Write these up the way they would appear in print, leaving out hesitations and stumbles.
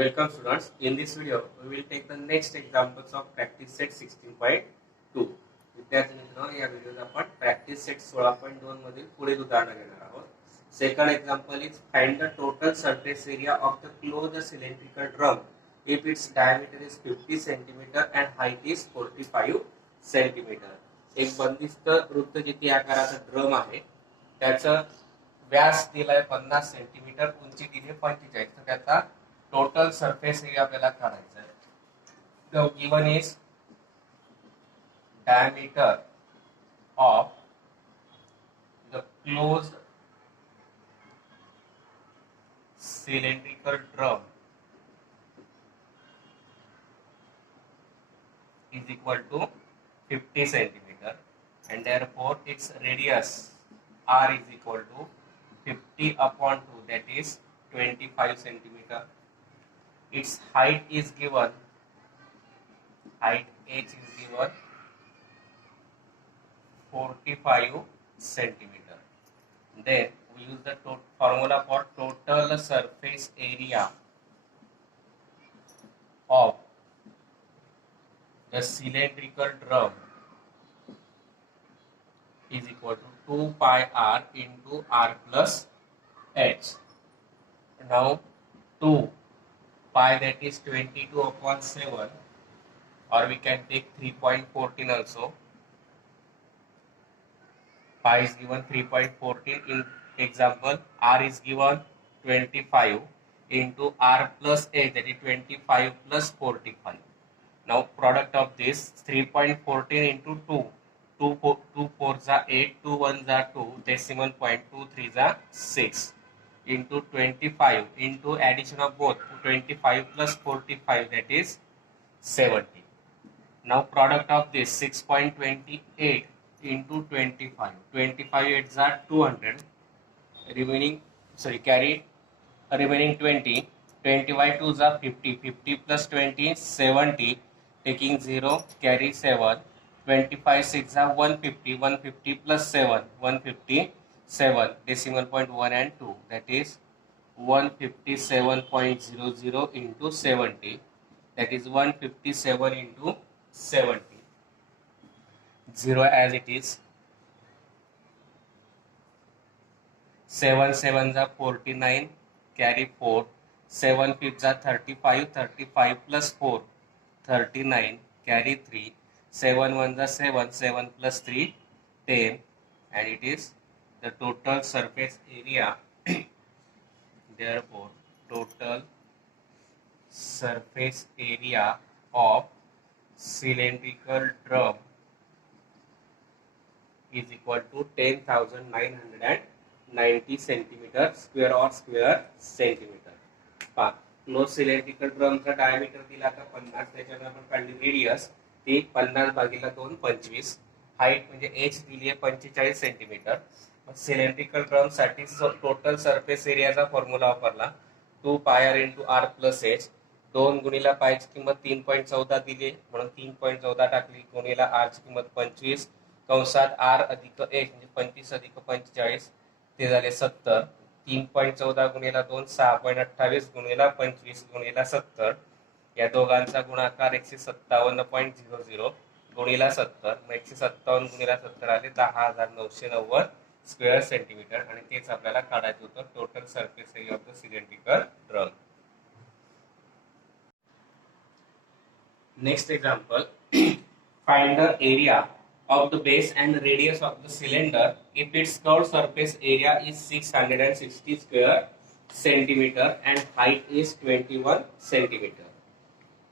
Welcome students. In this video, we will take the next examples of practice set 16.2. विद्यार्थी मित्रांनो, या व्हिडिओत आपण प्रॅक्टिस सेट 16.2 मधील पुढील उदाहरण घेणार आहोत. Second example is find the total surface area of the closed cylindrical drum if its diameter is 50 cm and height is 45 cm. एक बंदिस्त वृत्तचिती आकाराचा ड्रम आहे, त्याचा व्यास दिलाय 50 सेंटीमीटर, उंची दिली 45, तर त्याचा टोटल सरफेस एरिया आपल्याला काढायचा आहे. The given is diameter of the closed cylindrical drum is equal to 50 centimeter and therefore its radius r is equal to 50 upon 2, that is 25 centimeter. Its height is given, height h is given 45 centimeter. Then we use the formula for total surface area of the cylindrical drum is equal to 2 pi r into r plus h. Now 2 pi, that is 22 upon 7, or we can take 3.14 also. Pi is given 3.14. In example, r is given 25 into r plus h, that is 25 plus 45. Now product of this 3.14 into 2, 2 4s are 8, 2 1s are 2, decimal point 2 3s are 6, into 25 into addition of both 25 plus 45, that is 70. Now product of this 6.28 into 25, 25 8s are 200, carry remaining 20, 20 by 2s are 50, 50 plus 20 70, taking 0 carry 7, 25 6 are 150, 150 plus 7 157, decimal point 1 and 2, that is 157.00 into 70, that is 157 into 70, 0 as it is. 7 7s are 49, carry 4, 7 5s are 35, 35 plus 4 39, carry 3, 7 1s are 7, 7 plus 3 10, and it is the total surface area. Therefore total surface area of cylindrical drum is equal to 10,990 centimeter square or square centimeter. Close cylindrical ड्रमचा diameter दिला का 50, त्याच्यावर आपण काढली radius ती 50 भागिले 2 25, height म्हणजे h दिली आहे 45 सेंटीमीटर. सिलेंड्रिकल ड्रम साठी टोटल सरफेस एरियाचा फॉर्म्युला वापरला 2 पाय r into r plus h. 2 गुणिला पायची किंमत 3.14 दिली म्हणून 3.14 टाकली, गुणिला r ची किंमत 25, कंसात r अधिक h म्हणजे 25 अधिक 45 ते झाले 70, 3.14 गुणिला 2 6.28 गुणिला 25 गुणिला 70, या दोघांचा गुणाकार 157.00 गुणिला 70, मग 157 गुणिला 70 आले 10,990 स्क्वेअर सेंटीमीटर, आणि तेच आपल्याला काढायचं होतं total surface area of the cylindrical drum. Next example, find the area of the base and radius of the cylinder if its curved surface area is 660 square centimeter and height is 21 centimeter.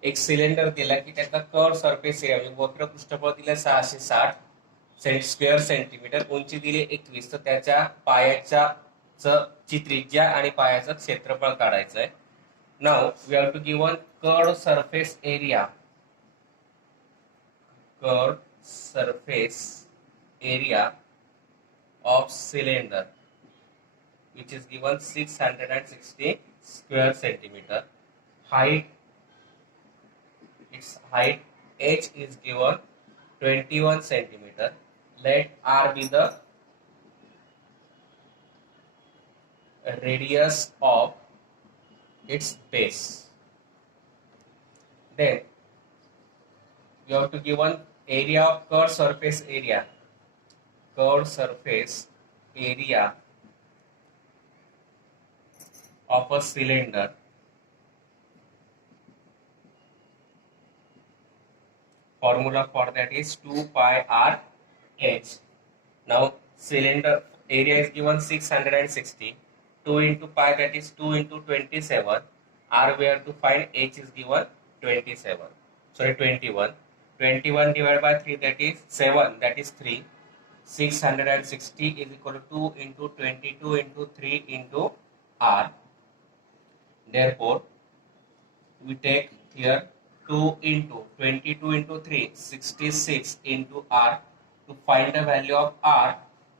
एक cylinder दिला की त्याचा curve surface area म्हणजे वक्र पृष्ठफळ दिले 660 square centimetre, उंची दिली 21, तर त्याच्या पायाच्या ची त्रिज्या आणि पायाचं क्षेत्रफळ काढायचं आहे. Now we have to given curve surface area, curve surface area of cylinder which is given 660 square centimeter. Height, its height h is given 21 centimeter. Let r be the radius of its base. Then you have to give one area of curved surface area. Curved surface area of a cylinder formula for that is 2 pi r h. Now cylinder area is given 660. 2 into pi, that is 2 into 27. R we have to find, h is given 27. Sorry, 21. 21 divided by 3, that is 7, that is 3. 660 is equal to 2 into 22 into 3 into r. Therefore, we take here 2 into 22 into 3, 66 into r. To find the value of r,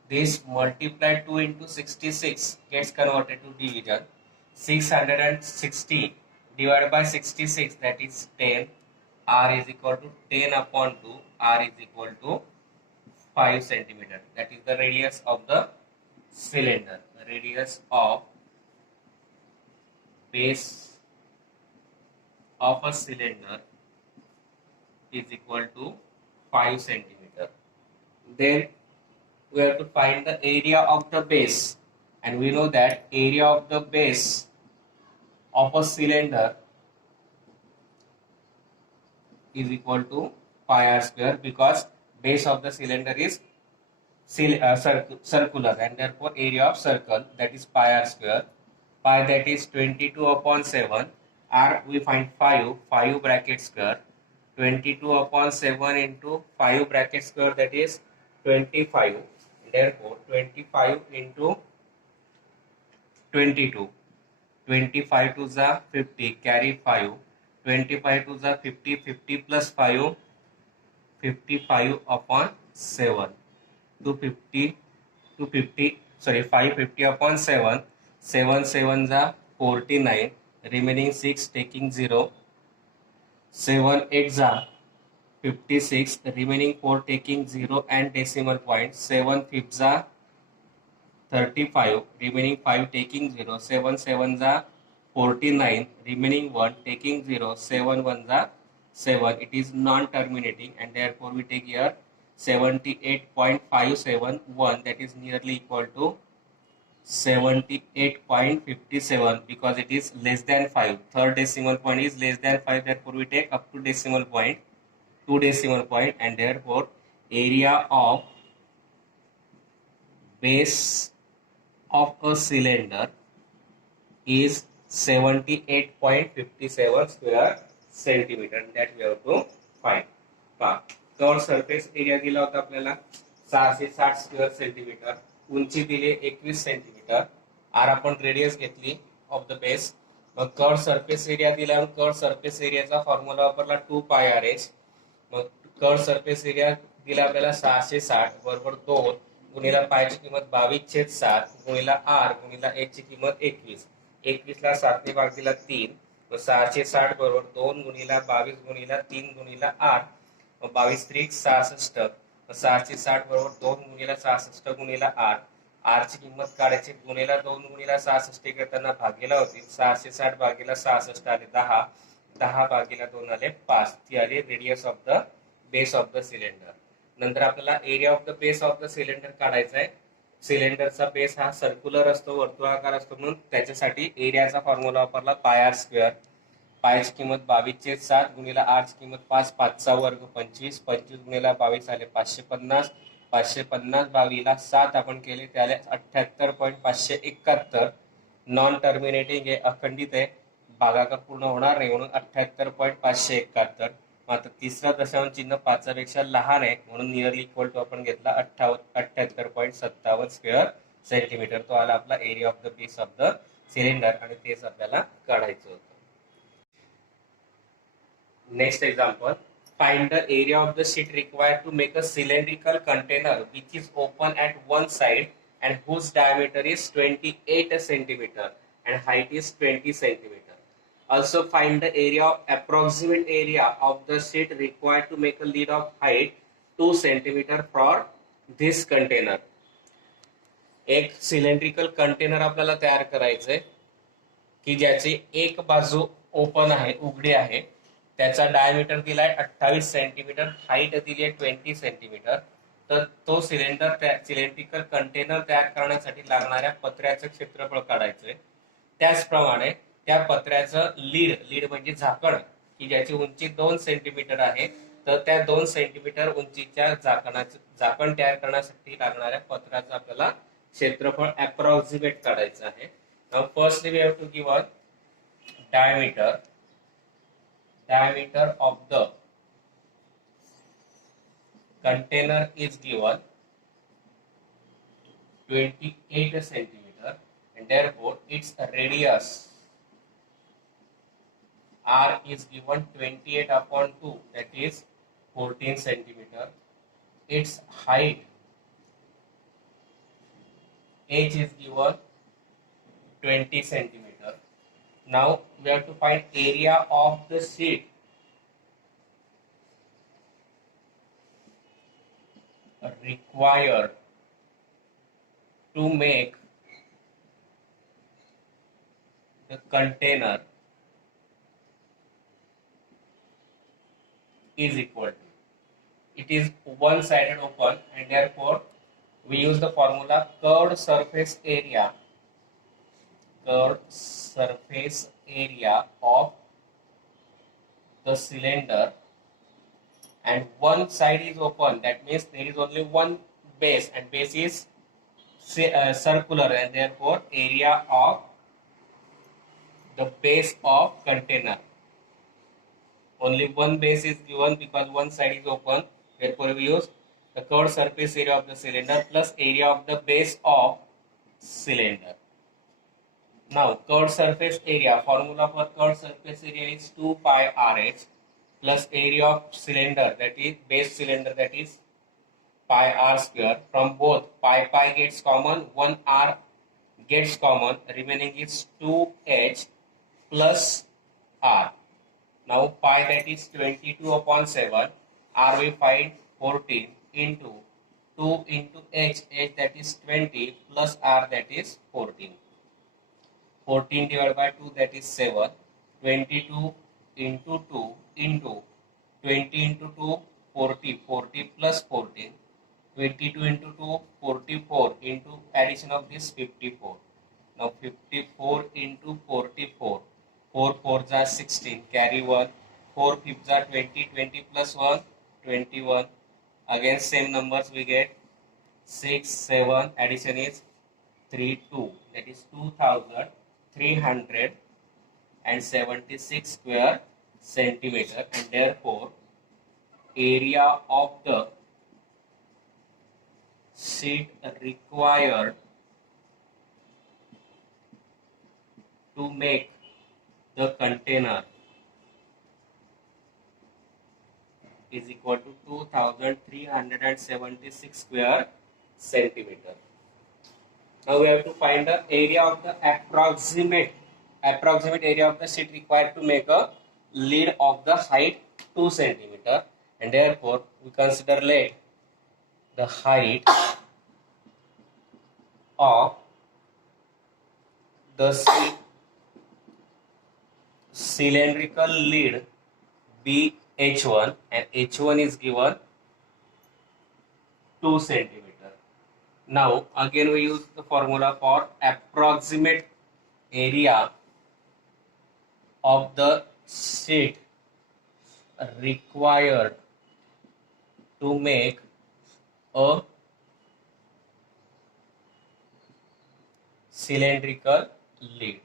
this multiplied 2 into 66 gets converted to division. 660 divided by 66, that is 10. R is equal to 10 upon 2. R is equal to 5 centimeter. That is the radius of the cylinder. The radius of base of a cylinder is equal to 5 centimeter. Then we have to find the area of the base, and we know that area of the base of a cylinder is equal to pi r square, because base of the cylinder is circular, and therefore area of circle, that is pi r square. Pi, that is 22 upon 7. R we find 5 bracket square. 22 upon 7 into 5 bracket square, that is 25. Therefore 25 into 22. 25 to the 50, carry 5. 25 to the 50, 50 plus 5, 55 upon 7. 550 upon 7. 7 7 the 49. Remaining 6 taking 0. 7 8 the 56. Remaining 4 taking 0 and decimal point. 7 5 the 35. Remaining 5 taking 0. 7 7 the 49. Remaining 1 taking 0. 7 1 the 7. It is non-terminating, and therefore we take here 78.571, that is nearly equal to 78.57, because it is less than 5. Third decimal point is less than 5, therefore we take up to decimal point, 2 decimal point, and therefore area of base of a cylinder is 78.57 square centimeter. That we have to find. Curve surface area दिला होता आपल्याला 660 square centimetre, उंची दिली 21 centimetre. Are आपण radius घेतली of the base. Mug curve surface area दिला, curve surface एरियाचा formula वापरला 2 पाय आर एच. मग कर्व सरफेस एरिया दिला आपल्याला 660 बरोबर 2 गुणिला पायची किंमत 22/7 गुणिला आर गुणिला एच ची किंमत 21. 21 ला 7 ने भाग दिला 3. 660 बरोबर 2 गुणिला 22 गुणिला 3 गुणिला 8. 22 त्रिक 66. 660 बरोबर 2 गुणिला 66 गुणिला 8. आर ची किंमत काढायची, गुणिला 2 गुणिला 66 करताना भागीला होती. 660 भागीला 66 आले 10. 10 भागीला 2 आले 5. ती आली radius of the base of the cylinder. नंतर आपल्याला area of the base of the cylinder काढायचा आहे. सिलेंडरचा बेस हा सर्क्युलर असतो, वर्तुळाकार असतो, म्हणून त्याच्यासाठी एरियाचा फॉर्म्युला वापरला पाय आर स्क्वेअर. पायची किंमत 22/7 गुणिला आर ची किंमत 5, 5चा वर्ग 25. 25 गुणिला 22 आले 550. 550 22 7 आपण केले त्याला 78.571. नॉन टर्मिनेटिंग आहे, अखंडित आहे, भागाकार पूर्ण होणार नाही म्हणून 78.571. मात्र तिसरा दशांश चिन्ह 5 पेक्षा लहान आहे म्हणून नियरली इक्वल टू आपण घेतला 78.57 स्क्वेअर सेंटीमीटर. तो आला आपला area of the base of the cylinder, आणि तेच आपल्याला काढायचं होतं. Next example, find the area of the sheet required to make a cylindrical container which is open at one side and whose diameter is 28 centimeter and height is 20 centimeter. Also find the approximate area of the sheet required to make a lid of height 2 centimeter for this container. एक cylindrical container आपल्याला तयार करायचंय की ज्याची एक बाजू open आहे, उघडी आहे, त्याचा डायमीटर दिलाय 28 सेंटीमीटर, हाईट दिली आहे 20 सेंटीमीटर. तर तो सिलेंड्रिकल कंटेनर तयार करण्यासाठी लागणाऱ्या पत्र्याचं क्षेत्रफळ काढायचंय. त्याचप्रमाणे त्या पत्र्याचं लीड म्हणजे झाकण, की ज्याची उंची 2 सेंटीमीटर आहे, तर त्या 2 सेंटीमीटर उंचीच्या झाकण तयार करण्यासाठी लागणाऱ्या पत्र्याचं आपल्याला क्षेत्रफळ अप्रॉक्सिमेट काढायचं आहे. Now firstly we have to give a diameter of the container is given 28 centimeter, and therefore its radius r is given 28 upon 2, that is 14 centimeter. Its height h is given 20 centimeter. Now we have to find area of the sheet required to make the container is equal to. It is one-sided open, and therefore we use the formula curved surface area of the cylinder, and one side is open, that means there is only one base, and base is circular, and therefore area of the base of container, only one base is given because one side is open, therefore we use the curved surface area of the cylinder plus area of the base of cylinder. Now curved surface area, formula for curved surface area is 2 pi rh plus area of cylinder, that is base cylinder, that is pi r square. From both pi gets common, 1 r gets common, remaining is 2h plus r. Now pi, that is 22 upon 7, r we find 14 into 2 into h that is 20 plus r, that is 14. 14 divided by 2, that is 7. 22 into 2 into 20 into 2, 40. 40 plus 14. 22 into 2, 44 into addition of this 54. Now 54 into 44. 4 4s are 16. Carry 1. 4 5s are 20. 20 plus 1, 21. Again same numbers we get. 6, 7. Addition is 3, 2. That is 2376 square centimeter, and therefore area of the sheet required to make the container is equal to 2376 square centimeter. Now we have to find the area of the approximate area of the sheet required to make a lid of the height 2 centimeter, and therefore we consider let the height of the cylindrical lid be h1, and h1 is given 2 centimeter. Now again we use the formula for approximate area of the sheet required to make a cylindrical lid.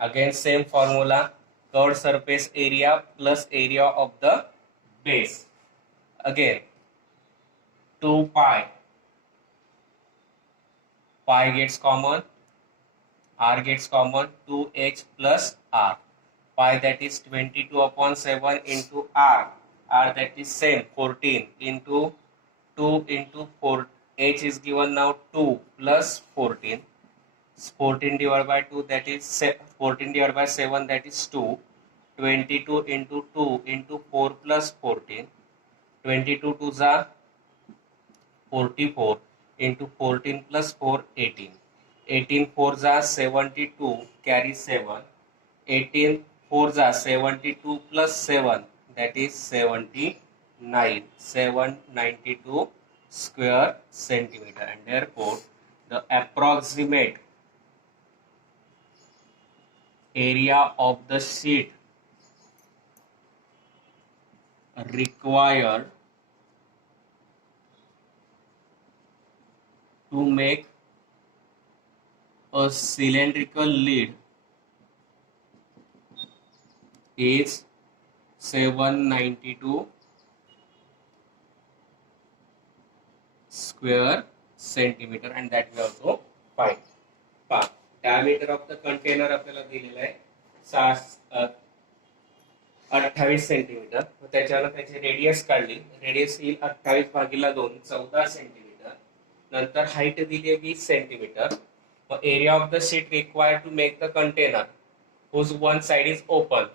Again same formula, curved surface area plus area of the base. Again 2 pi gets common, r gets common, 2h plus r. Pi, that is 22 upon 7 into r that is same 14 into 2 into 4, h is given now 2 plus 14. 14 divided by 2, that is 14 divided by 7, that is 2. 22 into 2 into 4 plus 14. 22 2s are 44 into 14 plus 4, 18. 18 4s are 72, carry 7. 18 4 जा 72 plus 7, that is 79, 792 square centimeter, and therefore the approximate area of the sheet required to make a cylindrical lid is 792 square centimeter, and that we also find. पहा diameter of the container आपल्याला दिलेला आहे 28 centimetre. त्याच्यावर त्याची radius काढली, radius येईल 28/2 14 centimetre. नंतर height दिली आहे 20 सेंटीमीटर. मग area of the sheet required to make the container whose one side is open.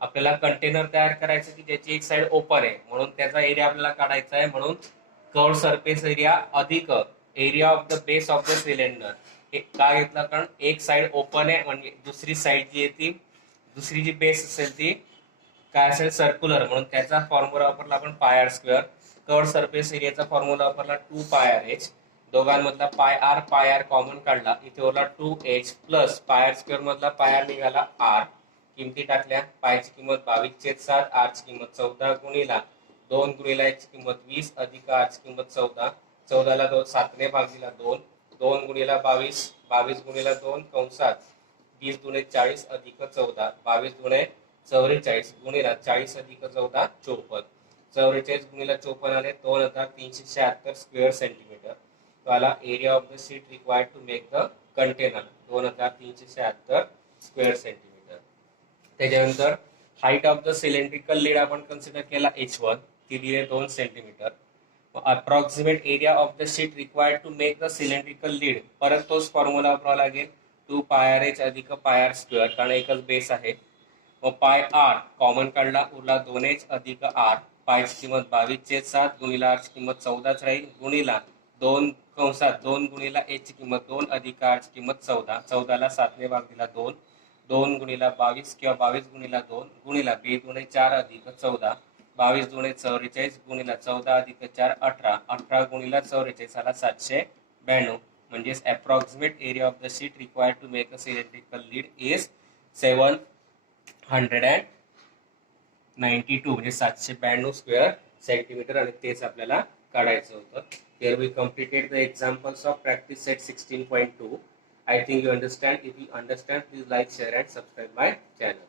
आपल्याला कंटेनर तयार करायचं की ज्याची एक साइड ओपन आहे, म्हणून त्याचा एरिया आपल्याला काढायचा आहे. म्हणून कर्व सरफेस एरिया अधिक area of the base of the cylinder. का घेतला, कारण एक साइड ओपन आहे, म्हणजे दुसरी साइड जी आहे ती, दुसरी जी बेस असेल ती काय असेल, सर्क्युलर, म्हणून त्याचा फॉर्म्युला वापरला आपण pi r square. Curve surface एरियाचा फॉर्म्युला वापरला 2 पाय आर एच. दोघांमधला पाय आर कॉमन काढला, इथे उरला 2h plus pi r square मधला पाय आर निघाला आर. किमती टाकल्या, पायची किंमत 22/7, आरची किंमत 14 गुणिला 2 गुणिला याची किंमत 20 अधिक आरची किंमत 14. 14ला 2 7ने भाग दिला 2, 2 गुणिला 22, 22 गुणिला 2 कंसात 20 दुणे 40 अधिक 14, 22 दुणे 44 गुणिला 40 अधिक 14 54. 44 गुणिला 54 आले 2376 स्क्वेअर सेंटीमीटर. तो आला area of the sheet required to make the container 2376 square centimetre. त्याच्यानंतर height of the cylindrical lid आपण कन्सिडर केला h1, ती दिली 2 centimetre. Approximate area of the sheet required to make the cylindrical lid, परत तोच formula वापरावा लागेल 2 pi r H अधिक पाय आर स्क्वेअर, कारण एकच बेस आहे. मग पाय आर कॉमन काढला, उरला 2h अधिक आर. पायची किंमत 22/7 गुणिला आरची किंमत 14च राहील गुणिला 2 कंसात 2 गुणिला एच ची किंमत 2 अधिक आरची किंमत 14. 14ला 7ने भाग दिला 2, 2 गुणिला 22 किंवा 22 गुणिला 2 गुणिला 2 दुणे 4 अधिक 14, 22 दुणे 44 गुणिला 14 अधिक 4 18, 18 गुणिला 44 आला 792. म्हणजेच approximate area of the sheet required to make a cylindrical lid is 792, म्हणजे 792 स्क्वेअर सेंटीमीटर, आणि तेच आपल्याला काढायचं होतं. Here we completed the examples of practice set 16.2. I think you understand. If you understand, please like, share and subscribe my channel.